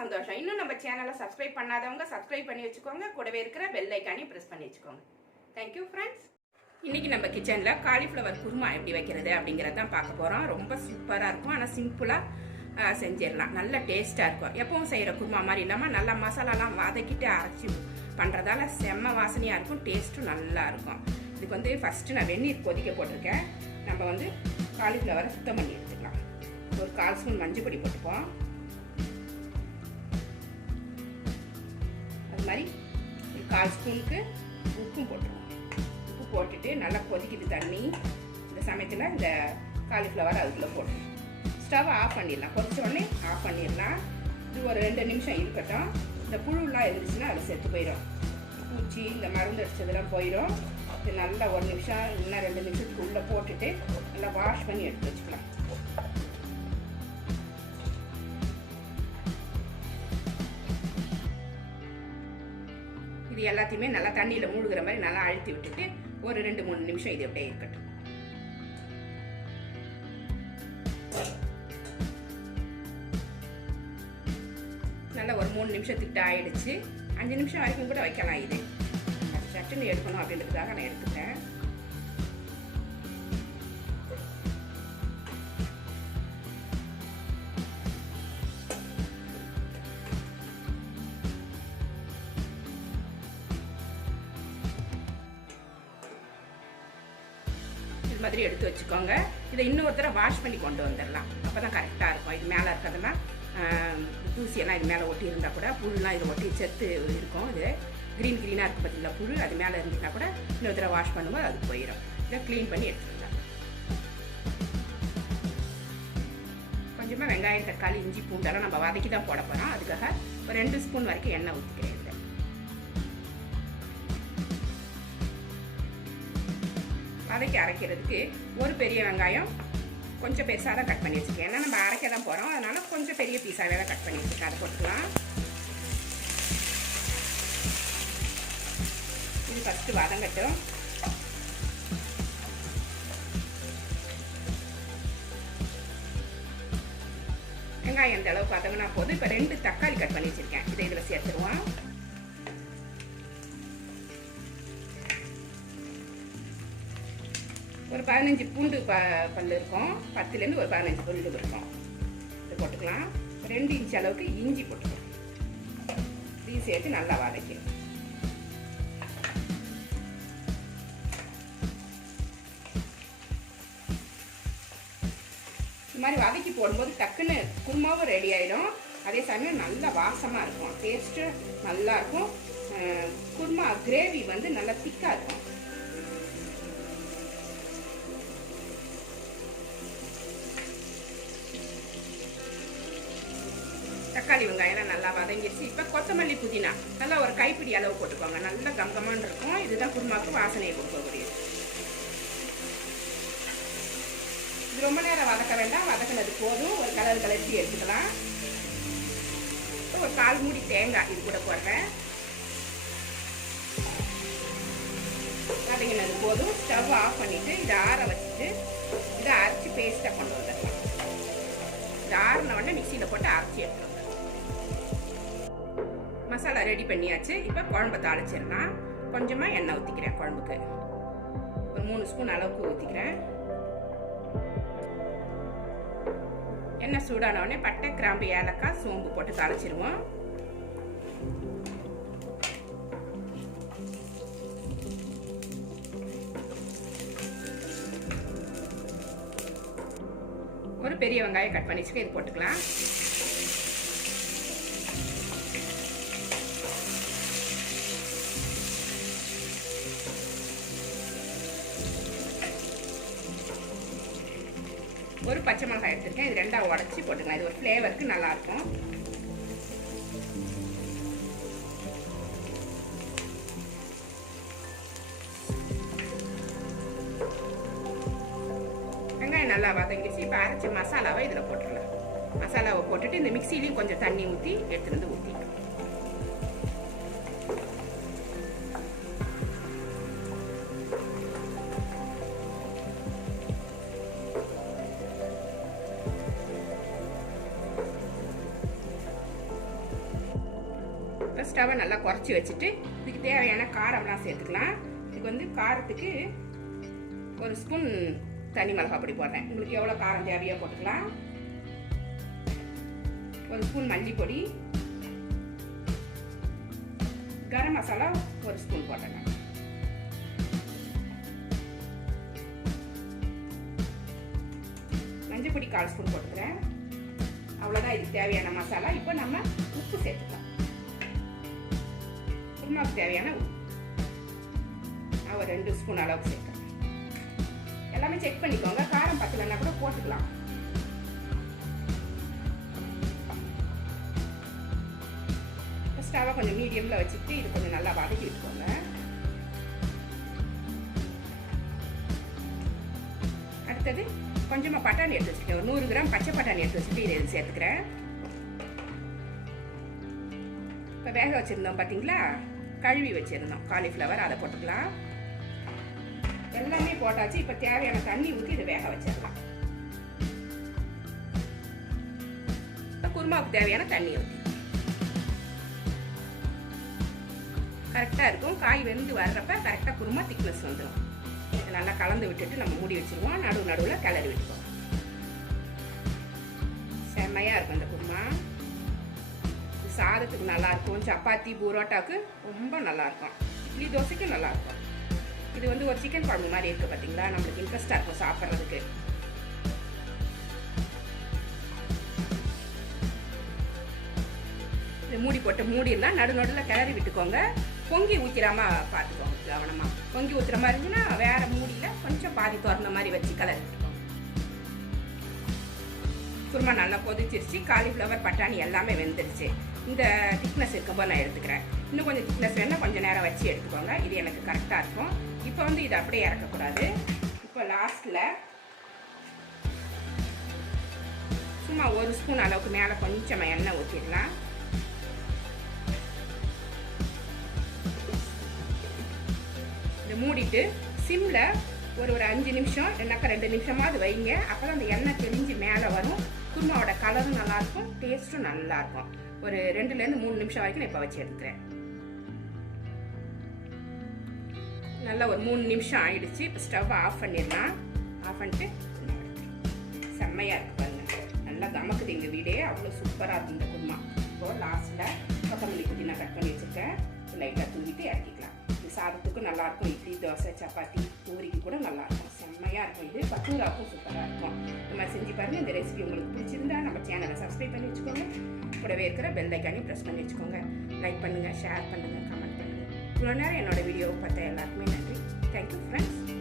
சந்தோஷம். இன்னும் நம்ம சேனலை சப்ஸ்கிரைப் பண்ணாதவங்க சப்ஸ்கிரைப் பண்ணி வச்சுக்கோங்க. கூடவே இருக்கிற பெல் ஐக்கானையும் ப்ரெஸ் பண்ணி வச்சுக்கோங்க. தேங்க்யூ ஃப்ரெண்ட்ஸ் இன்றைக்கி நம்ம கிச்சனில் காலிஃப்ளவர் குருமா எப்படி வைக்கிறது அப்படிங்கிறத தான் பார்க்க போகிறோம் ரொம்ப சூப்பராக இருக்கும். ஆனால் சிம்பிளாக செஞ்சிடலாம். நல்ல டேஸ்ட்டாக இருக்கும். எப்பவும் செய்கிற குருமா மாதிரி இல்லாமல் நல்லா மசாலாலாம் வதக்கிட்டு அரைச்சி பண்ணுறதால செம்ம வாசனையாக இருக்கும். டேஸ்ட்டும் நல்லா இருக்கும். இதுக்கு வந்து ஃபஸ்ட்டு நான் வெந்நீர் கொதிக்க போட்டிருக்கேன். நம்ம வந்து காலிஃப்ளவரை சுத்தம் பண்ணி எடுத்துக்கலாம். ஒரு கால் ஸ்பூன் மஞ்சள் பொடி போட்டுப்போம். கால் ஸ்பூனுக்கு உப்பும் போட்டுருவோம். உப்பு போட்டுட்டு நல்லா கொதிக்குது தண்ணி. இந்த சமயத்தில் இந்த காலிஃப்ளவர் அதுக்குள்ளே போட்டுருவோம் ஸ்டவ் ஆஃப் பண்ணிடலாம். கொதிச்ச உடனே ஆஃப் பண்ணிடலாம். இது ஒரு ரெண்டு நிமிஷம் இருக்கட்டும். இந்த புழுலாம் இருந்துச்சுன்னா அது செத்து போயிடும். பூச்சி இந்த மருந்து அடித்ததெல்லாம் போயிடும். இது நல்லா ஒரு நிமிஷம் இன்னும் ரெண்டு நிமிஷத்துக்கு உள்ளே போட்டுட்டு நல்லா வாஷ் பண்ணி எடுத்து வச்சுக்கலாம். இது எல்லாத்தையுமே நல்லா தண்ணியில் மூழ்கிற மாதிரி நல்லா அழுத்தி விட்டுட்டு ஒரு ரெண்டு மூணு நிமிஷம் இது அப்படியே இருக்கட்டும். நல்லா ஒரு மூணு நிமிஷத்துக்கிட்ட ஆயிடுச்சு. அஞ்சு நிமிஷம் வரைக்கும் கூட வைக்கலாம் இது. சட்டுன்னு எடுக்கணும் அப்படின்றதுக்காக நான் எடுத்துட்டேன் இது மாதிரி எடுத்து வச்சுக்கோங்க. இதை இன்னொருத்தர வாஷ் பண்ணி கொண்டு வந்துடலாம். அப்போ தான் கரெக்டாக இருக்கும். இது மேலே இருக்கிறதுனா தூசியெல்லாம் இது மேலே ஒட்டி இருந்தால் கூட புழுலாம் இது ஒட்டி செத்து இருக்கும். இது க்ரீன் க்ரீனாக இருக்குது பார்த்தீங்களா புழு? அது மேலே இருந்துச்சுன்னா கூட இன்னொருத்தரை வாஷ் பண்ணும்போது அது போயிடும் இதை க்ளீன் பண்ணி எடுத்துக்கலாம். கொஞ்சமாக வெங்காயம் தக்காளி இஞ்சி பூண்டெல்லாம் நம்ம வதக்கி தான் போட போகிறோம் அதுக்காக ஒரு ரெண்டு ஸ்பூன் வரைக்கும் எண்ணெய் ஊற்றிக்கிறேன் வதக்கி அரைக்கிறதுக்கு ஒரு பெரிய வெங்காயம் கொஞ்சம் பெருசாக தான் கட் பண்ணி வச்சுருக்கேன். ஏன்னா நம்ம அரைக்க தான் போகிறோம் அதனால் கொஞ்சம் பெரிய பீஸாகவே தான் கட் பண்ணி வச்சுருக்கேன். அதை போட்டுக்கலாம். இது ஃபஸ்ட்டு வதங்கட்டும். வெங்காயம் இந்த அளவுக்கு வதங்கினா போதும். இப்போ ரெண்டு தக்காளி கட் பண்ணி வச்சுருக்கேன். இதை இதில் சேர்த்துருவோம். ஒரு பதினஞ்சு பூண்டு ப பல் இருக்கும். பத்துலேருந்து ஒரு பதினஞ்சு பூண்டு இருக்கும். இது போட்டுக்கலாம். ரெண்டு இன்ச் அளவுக்கு இஞ்சி போட்டுக்கலாம். இதையும் சேர்த்து நல்லா வதக்கிடும் இந்த மாதிரி வதக்கி போடும்போது டக்குன்னு குருமாவும் ரெடி ஆகிடும் அதே சமயம் நல்லா வாசமாக இருக்கும். டேஸ்ட்டு நல்லாயிருக்கும் குருமா கிரேவி வந்து நல்லா திக்காக இருக்கும். தக்காளி வெங்காயம்லாம் நல்லா வதங்கிடுச்சு இப்போ கொத்தமல்லி புதினா. நல்லா ஒரு கைப்பிடி அளவு போட்டுக்கோங்க. நல்லா கங்கமான்னு இருக்கும். இதுதான் குருமாவுக்கு வாசனையை கொடுக்கக்கூடியது இது ரொம்ப நேரம் வதக்க வேண்டாம். வதக்கினது போதும். ஒரு கலர் கலர்ச்சி எடுத்துக்கலாம். ஒரு கால் மூடி தேங்காய் இது கூட போடுறேன். வதங்கினது போதும். ஸ்டவ் ஆஃப் பண்ணிவிட்டு இதை ஆற வச்சுட்டு இதை அரைச்சி பேஸ்ட்டாக கொண்டு வந்துடலாம். இது ஆறின உடனே மிக்சியில் போட்டு அரைச்சி எடுத்துருவோம் மசாலா ரெடி பண்ணியாச்சு. இப்போ குழம்பு தாளிச்சிடலாம். கொஞ்சமாக எண்ணெய் ஊற்றிக்கிறேன் குழம்புக்கு. ஒரு மூணு ஸ்பூன் அளவுக்கு ஊற்றிக்கிறேன் எண்ணெய் சூடான உடனே பட்டை கிராம்பு ஏலக்காய் சோம்பு போட்டு தாளிச்சிருவோம். ஒரு பெரிய வெங்காயம் கட் பண்ணி வச்சுக்க இது போட்டுக்கலாம். ஒரு பச்சை மிளகாய் எடுத்திருக்கேன். இது ரெண்டாக உடச்சி போட்டுக்கலாம். இது ஒரு ஃப்ளேவருக்கு நல்லாயிருக்கும். வெங்காயம் நல்லா வதங்கிச்சு இப்போ அரைச்ச மசாலாவை இதில் போட்டுடலாம். மசாலாவை போட்டுட்டு இந்த மிக்சிலையும் கொஞ்சம் தண்ணி ஊற்றி எடுத்துகிட்டு வந்து ஊற்றி எக்ஸ்ட்ராவாக நல்லா குறைச்சி வச்சுட்டு இதுக்கு தேவையான காரம்லாம் சேர்த்துக்கலாம். இதுக்கு வந்து காரத்துக்கு ஒரு ஸ்பூன் தனி மிளகாய் பொடி போடுறேன். உங்களுக்கு எவ்வளோ காரம் தேவையோ போட்டுக்கலாம். ஒரு ஸ்பூன் மல்லி பொடி. கரம் மசாலா ஒரு ஸ்பூன் போட்டுங்க. மஞ்சள் பொடி கால் ஸ்பூன் போட்டுக்கிறேன். அவ்வளோதான் இதுக்கு தேவையான மசாலா. இப்போ நம்ம உப்பு சேர்த்துக்கலாம். குருமாவுக்கு தேவையான உப்பு. நான் ஒரு ரெண்டு ஸ்பூன் அளவுக்கு சேர்க்குறேன். எல்லாமே செக் பண்ணிக்கோங்க. காரம் பத்தலைன்னா கூட போட்டுக்கலாம். ஸ்டவை கொஞ்சம் மீடியமில் வச்சுட்டு இது கொஞ்சம் நல்லா வதக்கி விட்டுக்கோங்க. அடுத்தது கொஞ்சமாக பட்டாணி எடுத்து வச்சுருக்கேன் ஒரு நூறு கிராம் பச்சை பட்டாணி எடுத்து வச்சுட்டு இதை சேர்த்துக்கிறேன். இப்போ வேக வச்சுருந்தோம் பார்த்தீங்களா கழுவி வச்சுருந்தோம். காலிஃப்ளவர் அதை போட்டுக்கலாம். எல்லாமே போட்டாச்சு. இப்போ தேவையான தண்ணி ஊற்றி இதை வேக வச்சிடலாம். குருமாவுக்கு தேவையான தண்ணி ஊற்றி கரெக்டாக இருக்கும். காய் வெந்து வர்றப்ப கரெக்டாக குருமா திக்னஸ் வந்துடும் இதை நல்லா கலந்து விட்டுட்டு நம்ம மூடி வச்சிருவோம். நடுவு நடுவில் கிளறி விட்டுருவோம் சாப்பிட்றதுக்கு நல்லாயிருக்கும். சப்பாத்தி பூரோட்டாவுக்கு ரொம்ப நல்லாயிருக்கும். இட்லி தோசைக்கு நல்லாயிருக்கும். இது வந்து ஒரு சிக்கன் குழம்பு மாதிரி இருக்குது பார்த்தீங்களா நம்மளுக்கு இன்ட்ரெஸ்டாக இருக்கும் சாப்பிட்றதுக்கு. இது மூடி போட்டு மூடிடலாம் நடு நடுவில் கிளறி விட்டுக்கோங்க. பொங்கி ஊற்றிடாம பார்த்துக்கோங்க கவனமாக பொங்கி ஊற்றுற மாதிரி இருந்துச்சுன்னா வேறு மூடியில் கொஞ்சம் பாதி திறந்த மாதிரி வச்சு கிளறி விட்டுக்கோங்க. குருமா நல்லா கொதிச்சிருச்சு. காலிஃப்ளவர் பட்டாணி எல்லாமே வெந்துருச்சு. இந்த திக்னஸ் இருக்கப்போ நான் எடுத்துக்கிறேன். இன்னும் கொஞ்சம் திக்னஸ் வேணால் கொஞ்சம் நேரம் வச்சு எடுத்துக்கோங்க. இது எனக்கு கரெக்டாக இருக்கும். இப்போ வந்து இதை அப்படியே இறக்கக்கூடாது. இப்போ லாஸ்ட்டில் சும்மா ஒரு ஸ்பூன் அளவுக்கு மேலே கொஞ்சம் எண்ணெய் ஊற்றிடலாம் இதை மூடிட்டு சிம்மில் ஒரு ஒரு அஞ்சு நிமிஷம் இல்லைனாக்கா ரெண்டு நிமிஷமாவது வைங்க. அப்போ தான் அந்த எண்ணெய் தெரிஞ்சு மேலே வரும். குருமாவோட கலரும் நல்லாயிருக்கும் டேஸ்ட்டும் நல்லாயிருக்கும் ஒரு ரெண்டுலேருந்து மூணு நிமிஷம் வரைக்கும் நான் இப்போ வச்சு எடுத்துக்கிறேன் நல்லா ஒரு மூணு நிமிஷம் ஆயிடுச்சு. இப்போ ஸ்டவ் ஆஃப் பண்ணிடலாம். ஆஃப் பண்ணிட்டு செம்மையாக இருக்கு பாருங்க. நல்லா கமக்குது எங்கள் வீடே. அவ்வளோ சூப்பராக இருக்கும் இந்த குருமா. இப்போ லாஸ்ட்டில் கொத்தமல்லி குட்டி நான் கட் பண்ணி வச்சுருக்கேன். லைட்டாக தூங்கிட்டு இறக்கிக்கலாம். சாதத்துக்கும் நல்லாயிருக்கும் இட்லி தோசை சப்பாத்தி பூரிக்கு கூட நல்லாயிருக்கும் செம்மையாக இருக்கும். இது பத்தூராவுக்கும் சூப்பராக இருக்கும். இந்த மாதிரி செஞ்சு பாருங்கள் இந்த ரெசிபி உங்களுக்கு பிடிச்சிருந்தா நம்ம சேனலை சப்ஸ்கிரைப் பண்ணி வச்சுக்கோங்க. கூடவே இருக்கிற பெல் ஐக்கானையும் ப்ரெஸ் பண்ணி வச்சுக்கோங்க. லைக் பண்ணுங்கள் ஷேர் பண்ணுங்கள் கமெண்ட் பண்ணுங்கள் இவ்வளோ நேரம் என்னோட வீடியோவை பார்த்த எல்லாருக்குமே நன்றி. Thank you friends